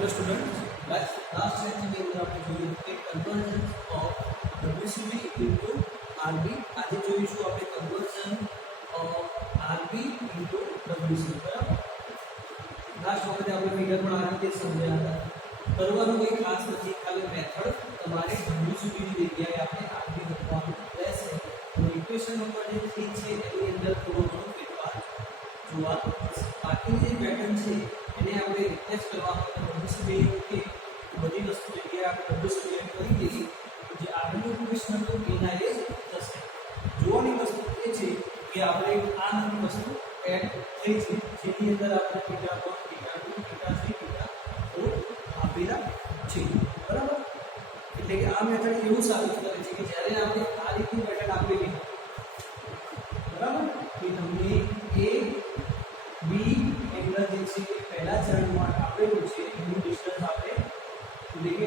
Hello student, last લેક્ચરની અંદર આપણે જોયું કે conversion of WCB into RB. આજે જોઈશું આપણે conversion of RB into WCB. બરાબર, લાસ્ટ વખતે આપણે ફિગર પણ આ રીતે સમજ્યા હતા. કરવાનું કંઈ ખાસ નથી, ખાલી મેથડ તમારે WCB ની જગ્યાએ આપણે RB લખવાનું રહેશે. તો ઇક્વેશન નંબર જે 3 છે એની અંદર થોડો ઘણો ફેરફાર જોવા મળશે. બાકીની જે પેટર્ન છે એને આપણે રિપ્લેસ કરવા માટે WCB કે બધી વસ્તુ જગ્યાએ આપણે WCB કરી દઈએ તો જે આગળનું ઇક્વેશન હતું એના એ જ થશે. જોવાની વસ્તુ એ છે કે આપણે આ નવી વસ્તુ એડ થઈ છે જેની અંદર આપણે θ1 θ2 θ3 θ4 આપેલા છે. બરાબર, એટલે કે આ મેથડ એવું સાબિત કરે છે કે જ્યારે આપણે આ રીતની પેટર્ન આપેલી બરાબર કે તમને A B એંગલ જે છે એ પહેલા ચરણમાં આપેલું છે એનું ડિસ્ટન્સ આપણે એટલે કે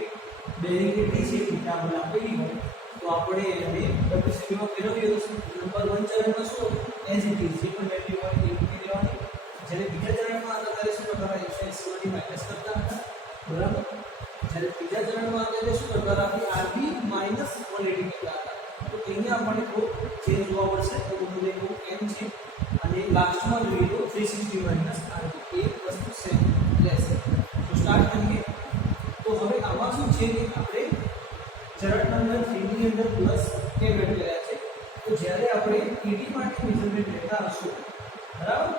ડેરિવેટિવ છે θ1 આપેલી હોય તો આપણે એને WCB માં ફેરવીએ તો નંબર 1 ચરણમાં શું એઝ ઇટ ઇઝ જે પણ વેલ્યુ હોય એ મૂકી દેવાની. જ્યારે બીજા ચરણમાં આપણે શું કરતા હતા, 180 માઈનસ કરતા હતા. બરાબર, જ્યારે ત્રીજા ચરણમાં આપણે શું કરતા હતા, આપણે RB માઈનસ 180 કરતા હતા. તો અહીંયા આપણને કોઈ ચેન્જ જોવા મળશે. તો બધું લેવું કેમ છે અને લાસ્ટમાં જોઈએ તો 360 માઈનસ RB એ વસ્તુ સેમ રહેશે. તો સ્ટાર્ટ કરીએ. તો હવે આમાં શું છે કે આપણે ચરણ નંબર 3 ની અંદર પ્લસ કેમ એડ કર્યા છે. તો જ્યારે આપણે ED માટે મેઝરમેન્ટ લેતા હશું બરાબર,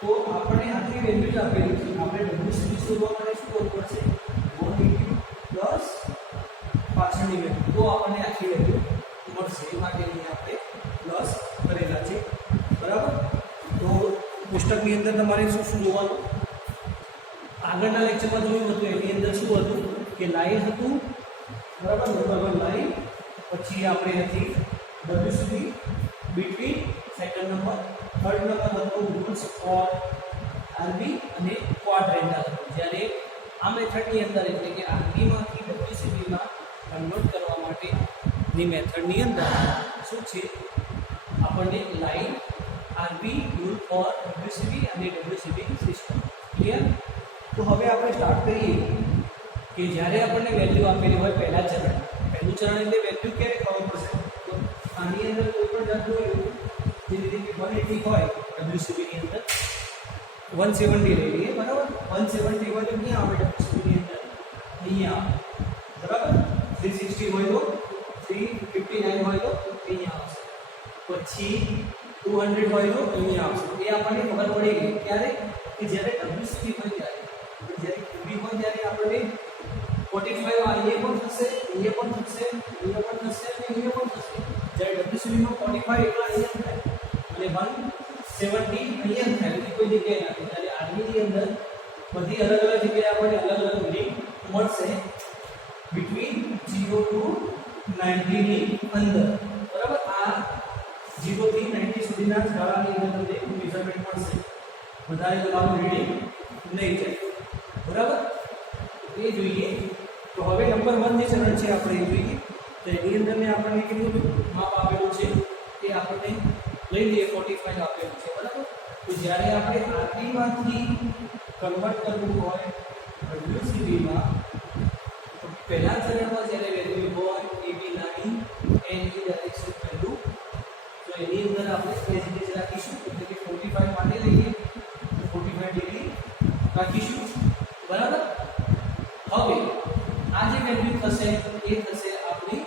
તો આપણે આટલી વેલ્યુ જ આપેલી છે. આપણે WCB શોધવા માટે શું કરવું પડશે, 180 પ્લસ પાછળની વેલ્યુ તો આપણને આખી વેલ્યુ મળશે. એ માટે અહીંયા આપણે પ્લસ કરેલા છે. બરાબર, તો પુસ્તકની અંદર તમારે શું શું જોવાનું, આગળના લેક્ચરમાં જોયું હતું એની અંદર શું હતું કે લાઈન હતું. બરાબર, નંબર 1 લાઈન, પછી આપણે હતી WCB between, second number, third number હતો રૂલ્સ ફોર RB અને ક્વાડ્રેન્ટલ હતું. જ્યારે આ મેથડની અંદર એટલે કે RB માંથી WCB માં કન્વર્ટ કરવા માટેની મેથડની અંદર શું છે, આપણને line RB rule for WCB અને WCB સિસ્ટમ ક્લિયર. તો હવે આપણે સ્ટાર્ટ કરીએ કે જ્યારે આપણને વેલ્યુ આપેલી હોય પહેલું ચરણ એટલે વેલ્યુ ક્યારે ખબર પડશે. તો આની અંદર કોઈ પણ જાતનું એવું જેવી રીતે 180 હોય WCB ની અંદર 170 લઈ લઈએ. બરાબર, 170 હોય તો ક્યાં આવે WCB ની અંદર, અહીંયા આવે. બરાબર, 360 હોય તો 359 હોય તો અહીંયા આવશે. પછી 200 હોય તો અહીંયા આવશે. એ આપણને ખબર પડી ગઈ ક્યારે કે જ્યારે WCB હોય ત્યારે. જ્યારે QB હોય ત્યારે આપણને 45 અહીંયા પણ થશે, અહીંયા પણ થશે, અહીંયા પણ થશે અને અહીંયા પણ થશે. જ્યારે WCB માં 45 એટલા અહીંયા થાય અને 170 અહીંયા થાય એટલે કોઈ જગ્યાએ ના થાય. ત્યારે RB ની અંદર બધી અલગ અલગ જગ્યાએ આપણને અલગ અલગ વેલ્યુ મળશે બિટવીન 0 to 90 ની અંદર. બરાબર, આ 0 થી 90 સુધીના ગાળાની અંદર તમને મેઝરમેન્ટ મળશે. વધારે તમારું રીડિંગ નહીં જાય. બરાબર, એ જોઈએ. તો હવે નંબર 1 જે ચરણ છે આપણે એ જોઈએ. તો એની અંદર મેં આપણને કેટલું માપ આપેલું છે તે આપણને લઈ લઈએ, 45 આપેલું છે. બરાબર, તો જ્યારે આપણે RB માંથી કન્વર્ટ કરવું હોય WCB માં તો પહેલા ચરણમાં જ્યારે વેલ્યુ હોય AB નાની એની ડાયરેક્શન પહેલું, તો એની અંદર આપણે એઝ રાખીશું એટલે કે 45 માટે લઈએ તો 45 ડિગ્રી રાખીશું. બરાબર, હવે આ જે વેલ્યુ થશે એ થશે આપણી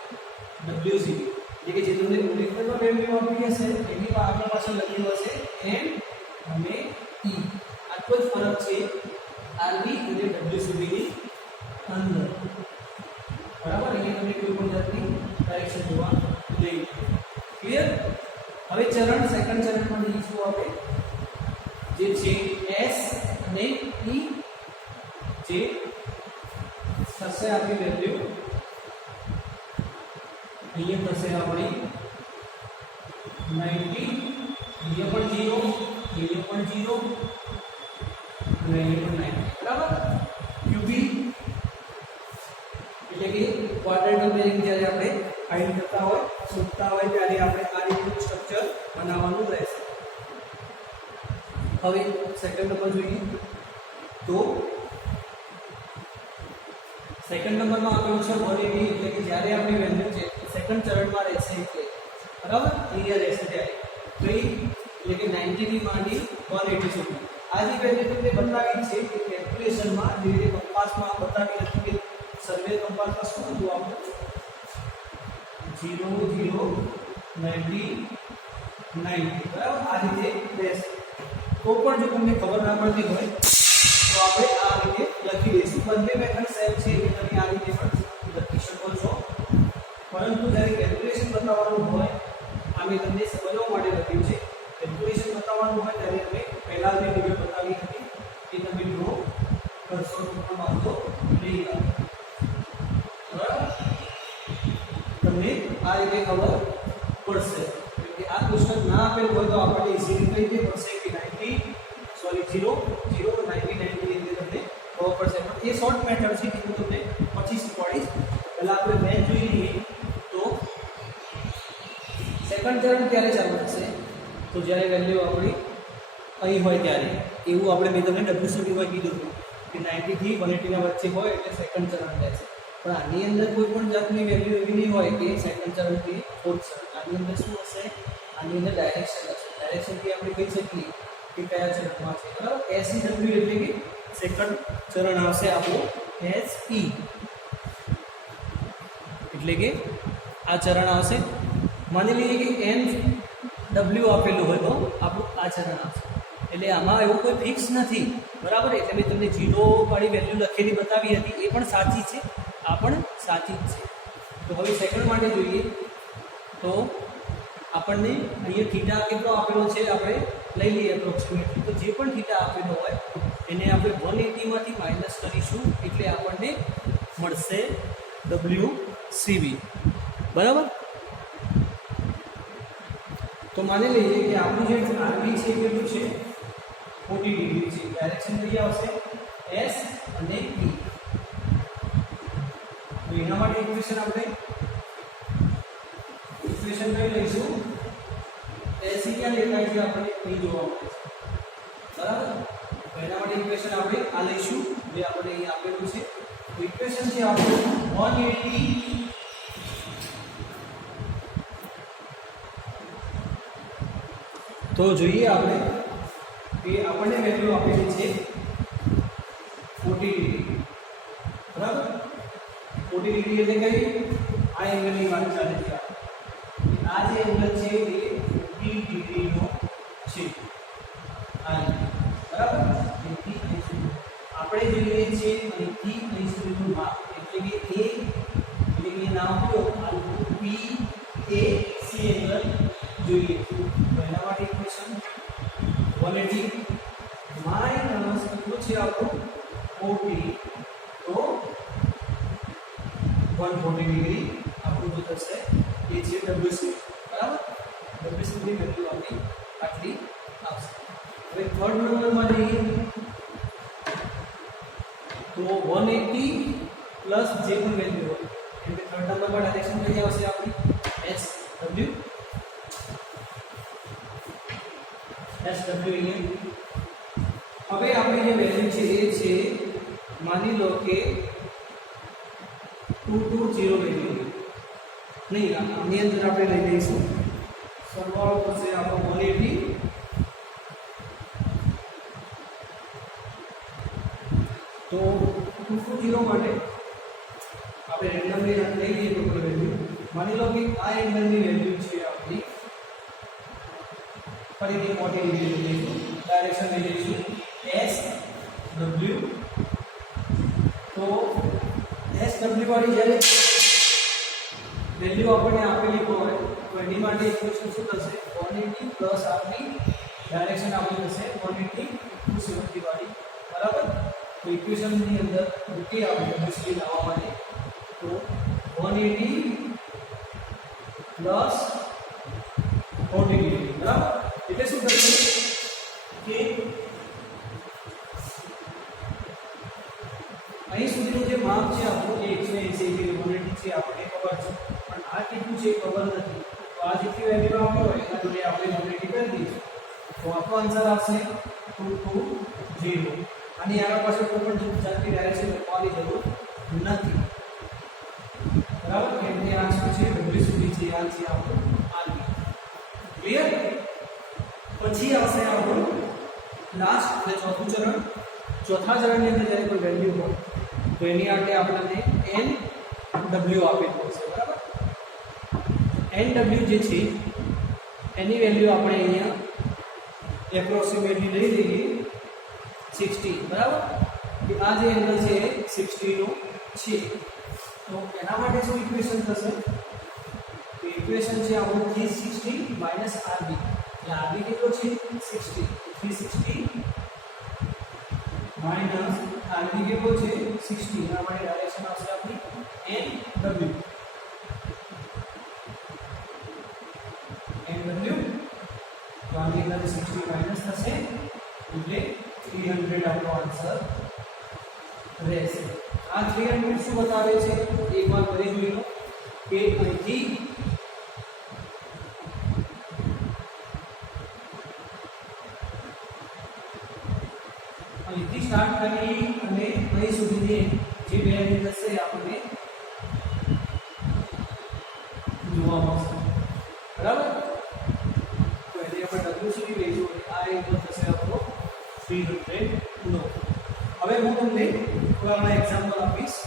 WCB એટલે કે જે તમને ઓરિજિનલ વેલ્યુ આપી હશે એની આગળ પાછળ લખેલું હશે M અને E. આટલો જ ફરક છે RB અને WCB ની અંદર. બરાબર, અહીંયા તમને કોઈ પણ જાતની ડાયરેક્શન જોવા નહીં. ક્લિયર. હવે ચરણ સેકન્ડ ચરણમાં જઈશું આપણે જે છે S અને E. જે થશે આપણી વેલ્યુ અહીંયા થશે આપણી 90, અહીંયા પણ 0, અહીંયા પણ 0 અને અહીંયા પણ 90. બરાબર, QB એટલે કે ક્વાડ્રેન્ટલ બેરિંગ જ્યારે આપણે ફાઇન્ડ કરતા હોય શોધતા હોય ત્યારે આપણે આ રીતનું સ્ટ્રક્ચર બનાવવાનું રહેશે. હવે સેકન્ડ નંબર જોઈએ તો સેકન્ડ નંબરમાં આપેલું છે 180 એટલે કે જ્યારે આપણી વેલ્યુ છે સેકન્ડ ચરણમાં રહેશે એટલે બરાબર અહીંયા રહેશે ત્યારે તો એટલે કે 90 થી માંડી 180 સુધી આ જે વેલ્યુ તમને બતાવી છે કે કેલ્ક્યુલેશનમાં જે રીતે કંપાસમાં બતાવી હતી કે સર્વે કંપાસમાં શું હતું આપણે 0 0 90 90 બરાબર આ રીતે રહેશે તો પણ જો તમને ખબર ના પડતી હોય તો આપણે આ રીતે લખી દઈશું બંને મેથડ સેમ છે એટલે તમે આ રીતે પણ લખી શકો છો પરંતુ જ્યારે કેલ્ક્યુલેશન બતાવવાનું હોય આ મેં તમને સમજવા માટે લખ્યું છે કેલ્ક્યુલેશન બતાવવાનું હોય ત્યારે અમે પહેલા જે વિડિયો બતાવી હતી એ તમે ડ્રો કરશો તો પણ વાંધો નહીં આવે બરાબર તમને આ રીતે ખબર પડશે કે આ ક્વેશ્ચન ના આપેલ હોય તો આપણે ઇઝીલી કઈ રીતે પડશે કે 0 0 90 90 રીતે તમને ખબર પડશે પણ એ શોર્ટ મેથડ છે કે હું તમને પછી શીખવાડીશ પહેલા આપણે મેન જોઈ લઈએ તો સેકન્ડ ચરણ ક્યારે ચાલુ થશે તો જ્યારે વેલ્યુ આપણી અહીં હોય ત્યારે એવું આપણે મેં તમને WCB માં કીધું હતું કે 90 થી 180 ના વચ્ચે હોય એટલે સેકન્ડ ચરણ રહેશે પણ આની અંદર કોઈ પણ જાતની વેલ્યુ એવી નહીં હોય કે સેકન્ડ ચરણથી ફોર્થ ચરણ આની અંદર શું હશે આની અંદર ડાયરેક્શન હશે ડાયરેક્શનથી આપણે કહી શકીએ કે કયા ચરણમાં છે બરાબર SEW એટલે કે સેકન્ડ ચરણ આવશે આપણું SE એટલે કે આ ચરણ આવશે માની લઈએ કે NW આપેલું હોય તો આપણું આ ચરણ આવશે એટલે આમાં એવું કોઈ ફિક્સ નથી બરાબર એટલે મેં તમને 0 વાળી વેલ્યુ લખેલી બતાવી હતી એ પણ સાચી છે આ પણ સાચી જ છે તો હવે સેકન્ડ માટે જોઈએ તો આપણને અહીંયા થીટા કેટલો આપેલો છે આપણે લઈ લઈએ એપ્રોક્સિમેટલી તો જે પણ થીટા આપેલો હોય એને આપણે 180 માંથી માઇનસ કરીશું એટલે આપણને મળશે WCB બરાબર તો માની લઈએ કે આપણું જે RB છે એ કેટલું છે 40 ડિગ્રી છે ડાયરેક્શન કઈ આવશે S અને E તો એના માટે ઇક્વેશન આપણે ઇક્વેશન કઈ લઈશું SE ક્યાં દેખાય છે આપણે અહીં જોવા મળે છે બરાબર તો એના માટે ઇક્વેશન આપણે આ લઈશું જે આપણે અહીં આપેલું છે તો ઇક્વેશન છે આપણું 180 તો જોઈએ આપણે કે આપણને વેલ્યુ આપેલી છે 40 ડિગ્રી બરાબર 40 ડિગ્રી એટલે કઈ આ એંગલની વાત ચાલે છે આ જે એંગલ છે એ 40 ડિગ્રીનો છે આ બરાબર તેથી આપણે જોઈએ છીએ અહીંથી અહીં સુધીનું માપ એટલે કે A એટલે કે નામ લો P A C એંગલ જોઈએ તો એના માટે ઇક્વેશન 180 માઈનસ કેટલું છે આપણું 40 તો 140 ડિગ્રી આપણું જો થશે એ છે WC બરાબર WC ની વેલ્યુ આપણી આટલી આવશે હવે થર્ડ નંબરમાં જઈએ તો 180 પ્લસ જે પણ વેલ્યુ હોય એટલે થર્ડ નંબરમાં ડાયરેક્શન કઈ આવશે આપણી SW હવે આપણી જે વેલ્યુ છે એ છે માની લો કે 220 વેલ્યુ નહીં આની અંદર આપણે લઈ લઈશું સરવાળો થશે આપણો 180 તો 220 માટે આપણે રેન્ડમલી લઈ લઈએ ટોટલ વેલ્યુ માની લો કે આ એંગલની વેલ્યુ છે આપણી ફરીથી 40 ડિગ્રી લઈશું ડાયરેક્શન લઈ લઈશું SW તો SW વાળી જ્યારે વેલ્યુ આપણને આપેલી હોય તો એની માટે ઇક્વેશન શું થશે 180 પ્લસ આપણી ડાયરેક્શન આપણી થશે 180 270 વાળી બરાબર તો ઇક્વેશનની અંદર મૂકી આપણે WCB લાવવા માટે તો 180 પ્લસ 40 ડિગ્રી બરાબર એટલે શું થશે કે અહીં સુધીનું જે માપ છે આપણું એ 180 ડિગ્રી 180 છે આપણને ખબર છે પણ આ કેટલું છે ખબર નથી તો આ જેટલી વેલ્યુ આપી હોય એના જોડે આપણે 180 કરી દઈશું તો આપણો આન્સર આવશે 220 આની આગળ પાછળ કોઈ પણ જાતની ડાયરેક્શન લખવાની જરૂર નથી, બરાબર. કેમ કે આ શું છે, WCB છે, આ છે આપણું RB. ક્લિયર. પછી આવશે આપણું લાસ્ટ એટલે ચોથું ચરણ. ચોથા ચરણની અંદર જ્યારે કોઈ વેલ્યુ હોય તો એની માટે આપણને NW આપેલું હશે, બરાબર. NW જે છે એની વેલ્યુ આપણે અહીંયા એપ્રોક્સિમેટલી લઈ લઈએ 60, બરાબર. કે આ જે એંગલ છે 60 નો છે. તો એના માટે શું ઇક્વેશન થશે? તો ઇક્વેશન છે આપણું 360 માઇનસ RB. એટલે RB કેટલો છે? 60. 360 માઇનસ RB કેટલો છે? 60. એના માટે ડાયરેક્શન આવશે આપણી NW. તો આની અંદર 60 માઇનસ થશે એટલે 300 આપણો આન્સર રહેશે. આ 300 શું બતાવે છે? એકવાર ફરી જોઈ લો કે અહીંથી સ્ટાર્ટ કરી અને અહીં સુધીની જે વેલ્યુ થશે આપણને જોવા મળશે, બરાબર. તો એને આપણે WCB લઈશું અને આ એંગલ થશે આપણો 300 નો. હવે હું તમને થોડા ઘણા એક્ઝામ્પલ આપીશ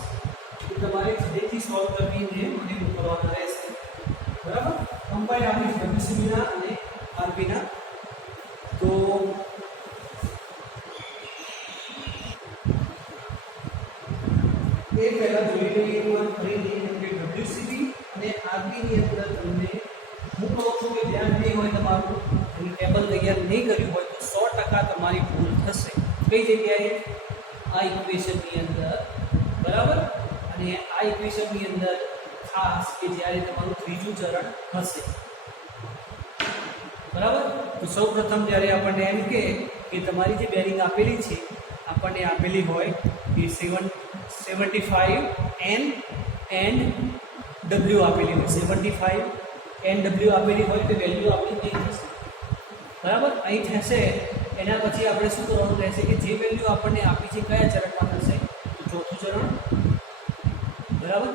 કે તમારે જેથી સોલ્વ કરીને મને કરવાના રહેશે, બરાબર. કમ્પાઇલ આપીશ WCB ના અને RB ના. તો એ પહેલા જોઈ લઈએ એકવાર ફરીથી કે WCB અને RB ની અંદર તમને હું કહું છું કે ધ્યાન નહીં હોય તમારું અને ટેબલ તૈયાર નહીં કર્યું હોય તો 100% તમારી ભૂલ થશે. કઈ જગ્યાએ? આ ઇક્વેશનની અંદર, બરાબર. અને આ ઇક્વેશનની અંદર ખાસ કે જ્યારે તમારું ત્રીજું ચરણ હશે, બરાબર. તો સૌપ્રથમ જ્યારે આપણને એમ કે તમારી જે બેરિંગ આપેલી છે આપણને આપેલી હોય કે 75 N and W આપેલી હોય, 75 NW આપેલી હોય તો વેલ્યુ આપણી નહીં થશે, બરાબર. અહીં થશે. એના પછી આપણે શું કરવાનું રહેશે કે જે વેલ્યુ આપણને આપી છે કયા ચરણમાં થશે? તો ચોથું ચરણ, બરાબર.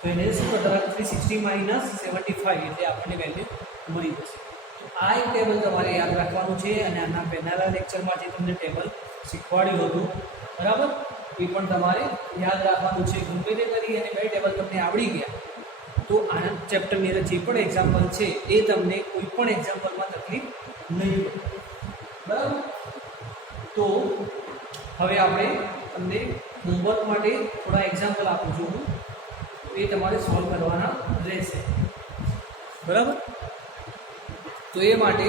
તો એને શું કરતા 360 માઇનસ 75 એટલે આપણને વેલ્યુ મળી જશે. તો આ એક ટેબલ તમારે યાદ રાખવાનું છે અને આના પહેલાના લેક્ચરમાં જે તમને ટેબલ શીખવાડ્યું હતું, બરાબર, એ પણ તમારે યાદ રાખવાનું છે. ગમે તે કરી અને બે ટેબલ તમને આવડી ગયા તો આના ચેપ્ટરની અંદર જે પણ એક્ઝામ્પલ છે એ તમને કોઈ પણ એક્ઝામ્પલમાં તકલીફ નહીં પડે, બરાબર. તો હવે આપણે તમને હોમવર્ક માટે થોડા એક્ઝામ્પલ આપું છું હું, તો એ તમારે સોલ્વ કરવાના રહેશે, બરાબર. તો એ માટે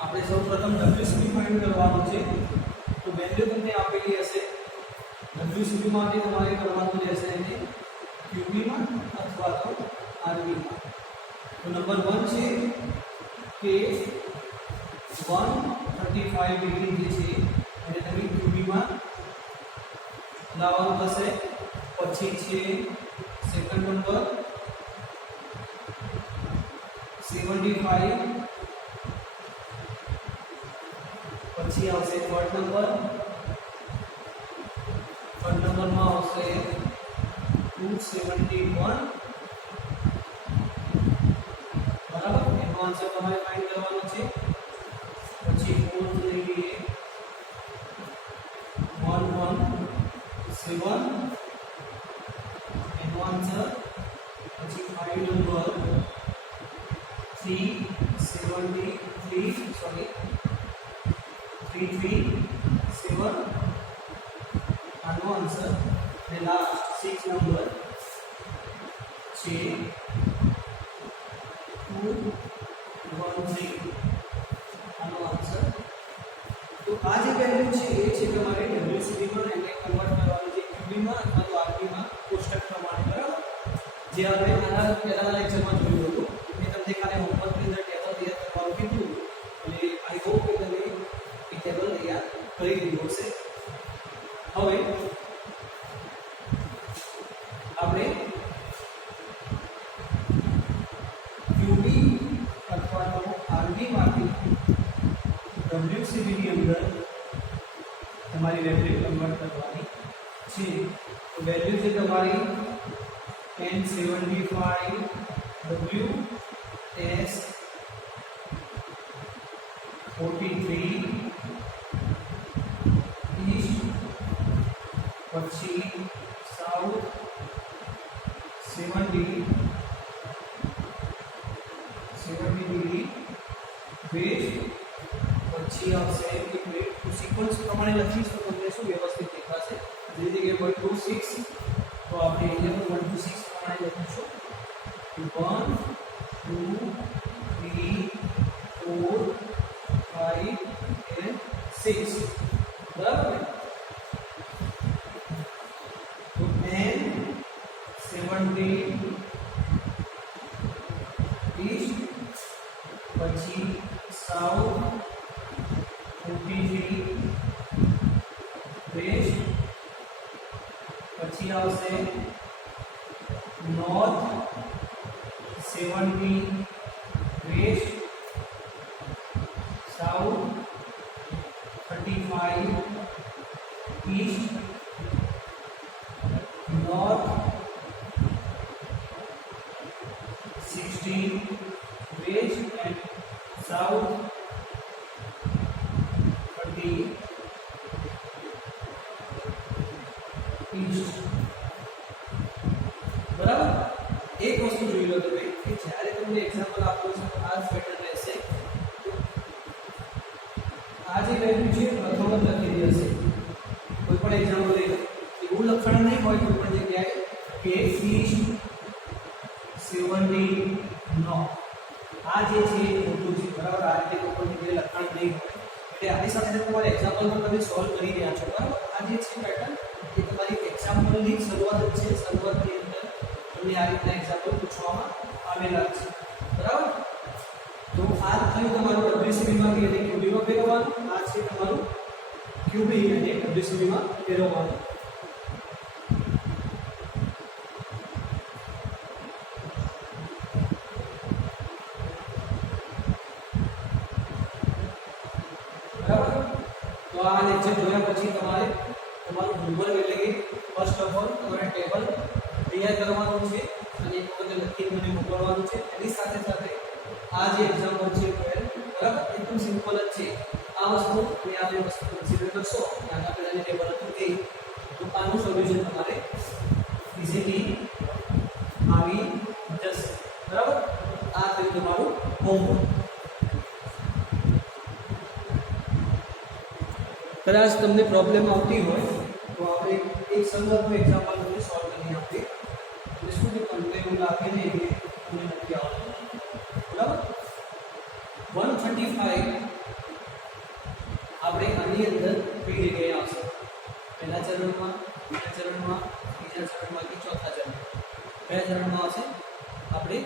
આપણે સૌપ્રથમ WCB ફાઇન્ડ કરવાનું છે. તો વેલ્યુ તમને આપેલી હશે WCB માટે તમારે કરવાનું રહેશે એને QB માં અથવા તો RB માં. તો નંબર 1 છે કે 135 ડિગ્રી જે છે એને તમે QB માં લાવવાનું થશે. પછી છે સેકન્ડ નંબર 75, પછી આવશે થર્ડ નંબરમાં આવશે 271, બરાબર. એનો આન્સર તમારે ફાઇન્ડ કરવાનો છે. પછી ફોર્થ લઈ લઈએ 117, એનો આન્સર. પછી 5 નંબર 337, આનો આન્સર. અને લાસ્ટ 6 નંબર છે 213, આનો આન્સર. તો આ જે વેલ્યુ છે એ છે તમારે WCB માં એને કન્વર્ટ કરવાનું છે QB માં અથવા તો RB માં કોષ્ટક પ્રમાણે, બરાબર. જે આપણે આના પહેલાના લેક્ચરમાં જોયું હતું મેં તમને ખાલી હોમવર્કની અંદર ટેબલ તૈયાર કરવાનું કીધું અને આઈ હોપ કે તમે એ ટેબલ તૈયાર કરી દીધું હશે. હવે આપણે QB અથવા તો RB માંથી WCB ની અંદર તમારી વેલ્યુ કન્વર્ટ કરવાની છે. તો વેલ્યુ છે તમારી N75 WS 43 ઈસ્ટ પછી સાઉથ 70 ડિગ્રી વેસ્ટ પછી આવશે કે વેટ સિક્વન્સ પ્રમાણે લખીશ તો તમને શું વ્યવસ્થિત દેખાશે. જે જગ્યાએ 126 તો આપણે અહીંયા પણ 126 પ્રમાણે લખીશું 1 2 3 4 5 and 6 બરાબર ને. તો N70 ઈસ્ટ પછી સાઉથ 43 વેસ્ટ પછી આવશે north 70 west south 35 east north 16 west and south 30 east. બરાબર. એક વસ્તુ જોઈ લો તમે કે જ્યારે તમને એક્ઝામ્પલ આપો છો તો આ જ પેટર્ન રહેશે. આ જે વેલ્યુ છે પ્રથમ જ લખેલી હશે. કોઈ પણ એક્ઝામ્પલ લઈ લો એવું લખાણ નહીં હોય કોઈ પણ જગ્યાએ કે ઈસ્ટ 70 નોર્થ. આ જે છે ખોટું છે. બરાબર. આ રીતે કોઈ પણ જગ્યાએ લખાણ નહીં હોય એટલે આની સાથે તમારે એક્ઝામ્પલ પણ તમે સોલ્વ કરી રહ્યા છો. બરાબર. આ જે છે પેટર્ન એ તમારી એક્ઝામ્પલની શરૂઆત જ છે. શરૂઆતની અંદર તમને આ રીતના એક્ઝામ્પલ પૂછવામાં આવેલા છે. બરાબર. તો આ થયું તમારું WCB માંથી અને QB માં ફેરવવાનું. આ છે તમારું QB અને WCB માં ફેરવવાનું. બરાબર. તો આ લેક્ચર જોયા પછી તમારે તમારું હોમવર્ક એટલે કે ફર્સ્ટ ઓફ ઓલ તમારે ટેબલ તૈયાર કરવાનું છે અને એક વખત લખી મને મોકલવાનું છે. એની સાથે સાથે આ જે એક્ઝામ્પલ છે બરાબર એકદમ સિમ્પલ જ છે. આ વસ્તુ મેં આ વસ્તુ કન્સિડર કરશો આના પહેલાની ટેબલ હતું તે તો આનું સોલ્યુશન તમારે ઇઝીલી આવી જશે. બરાબર. આ થયું તમારું હોમવર્ક. કદાચ તમને પ્રોબ્લેમ આવતી હોય તો આપણે એક સંદર્ભનું એક્ઝામ્પલ તમને સોલ્વ કરી આપીએ. એટલે શું કે તમને એવું લાગે નહીં કે તમને નથી આવતું. બરાબર. 135 આપણે આની અંદર કઈ જગ્યાએ આવશે? પહેલા ચરણમાં, બીજા ચરણમાં, ત્રીજા ચરણમાંથી ચોથા ચરણમાં. કયા ચરણમાં આવશે? આપણે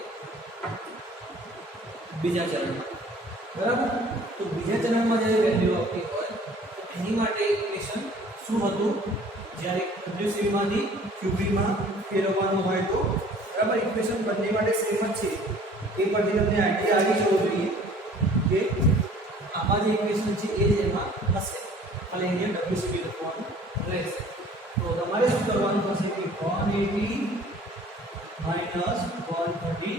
બીજા ચરણમાં. બરાબર. તો બીજા ચરણમાં જ્યારે વેલ્યુ આવતી હોય એની માટે ઇક્વેશન શું હતું? જ્યારે WCB માંથી QB માં ફેરવવાનું હોય તો બરાબર ઇક્વેશન બંને માટે સેમ જ છે. એ પરથી તમને આઈડિયા આવી જવો જોઈએ કે આમાં જે ઇક્વેશન છે એ જ એમાં હશે. અને અહીંયા WCB લખવાનું રહેશે. તો તમારે શું કરવાનું થશે કે 180 - 135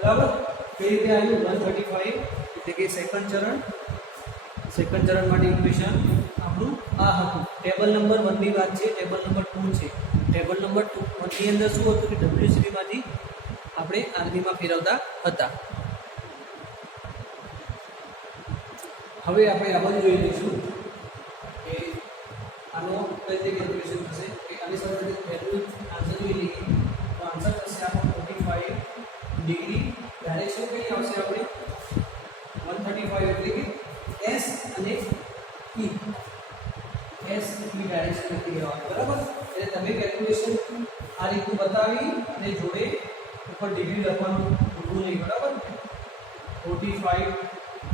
બરાબર. કઈ રીતે આવ્યું? 135 એટલે કે સેકન્ડ ચરણ. સેકન્ડ ચરણ માટે ઇક્વેશન આપણું આ હતું. ટેબલ નંબર 1 ની વાત છે. ટેબલ નંબર 2 છે. ટેબલ નંબર 1 ની અંદર શું હતું કે WCB માંથી આપણે RB માં ફેરવતા હતા. હવે આપણે આ બધું જોઈ લઈશું કે આનો કઈ રીતે કેલ્ક્યુલેશન થશે. કે આની સાથે વેલ્યુ આન્સર જોઈ લઈએ તો આન્સર થશે આપણો 45 ડિગ્રી. ડાયરેક્શન કઈ આવશે? આપણે 135 એટલે કે S અને E. S ની ડાયરેક્શન લખી દેવાનું. બરાબર. એટલે તમે કેલ્ક્યુલેશન આ રીતનું બતાવી અને જોડે ઉપર ડિગ્રી લખવાનું ભૂલવું નહીં. બરાબર. 45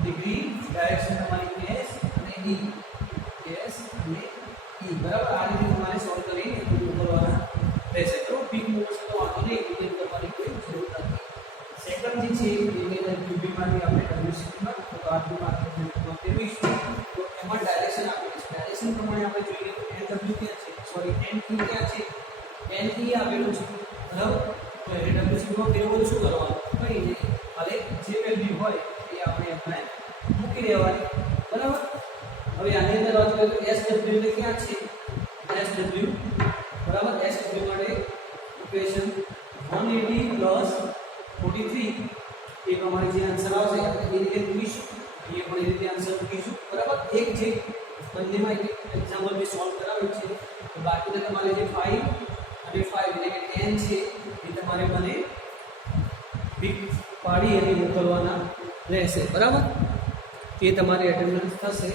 ડિગ્રી ડાયરેક્શન તમારી S અને E. S અને E. બરાબર. આ રીતે તમારે સોલ્વ કરી કરવાના રહેશે. તો પીક મૂકશે તો વાંધો નહીં. ક્લિયર કરવાની કોઈ જરૂર નથી. સેકન્ડ જે છે એ QB માંથી આપણે WCB માં તો RB માં ફેરવીશું. તો એમાં ડાયરેક્શન આપેલી છે. ડાયરેક્શન પ્રમાણે પ્રમાણે આપણે જોઈએ તો NW ક્યાં છે, સોરી NE ક્યાં છે, NE આપેલું છે બરાબર. તો NWC માં ફેરવવું શું કરવાનું, કંઈ નહીં, ભલે જે વેલ્યુ હોય એ આપણે એપ્લાય મૂકી દેવાની બરાબર. હવે આની અંદર વાત કરીએ તો SW એટલે ક્યાં છે, SW બરાબર. SW માટે ઇક્વેશન 180 પ્લસ 43 એ પ્રમાણે જે આન્સર આવશે આપણે એ રીતે મૂકીશું, એ પણ એ રીતે આન્સર મૂકીશું બરાબર. એક જે બંનેમાં એક એક્ઝામ્પલ મેં સોલ્વ કરાવ્યું છે, તો બાકીના તમારે જે 5 અને 5 એટલે કે 10 છે એ તમારે મને પિક પાડી અને મોકલવાના રહેશે બરાબર. એ તમારી એટેન્ડન્સ થશે.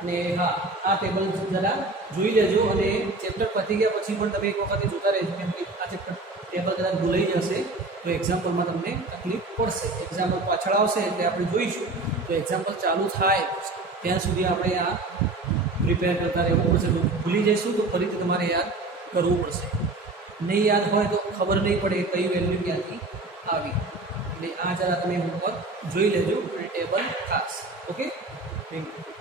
અને હા, આ ટેબલ જરા જોઈ લેજો અને ચેપ્ટર પતી ગયા પછી પણ તમે એક વખત જોતા રહેજો, કેમ કે આ ચેપ્ટર ટેબલ કદાચ ભૂલાઈ જશે તો એક્ઝામ્પલમાં તમને તકલીફ પડશે. એક્ઝામ્પલ પાછળ આવશે એટલે આપણે જોઈશું, તો એક્ઝામ્પલ ચાલુ થાય ત્યાં સુધી આપણે આ પ્રિપેર કરતા રહેવું પડશે. ભૂલી જઈશું તો ફરીથી તમારે યાદ કરવું પડશે. નહીં યાદ હોય તો ખબર નહીં પડે કઈ વેલ્યુ ક્યાંથી આવી. એટલે આ જરા તમે હોમવર્ક જોઈ લેજો અને ટેબલ ખાસ. Okay, thank you.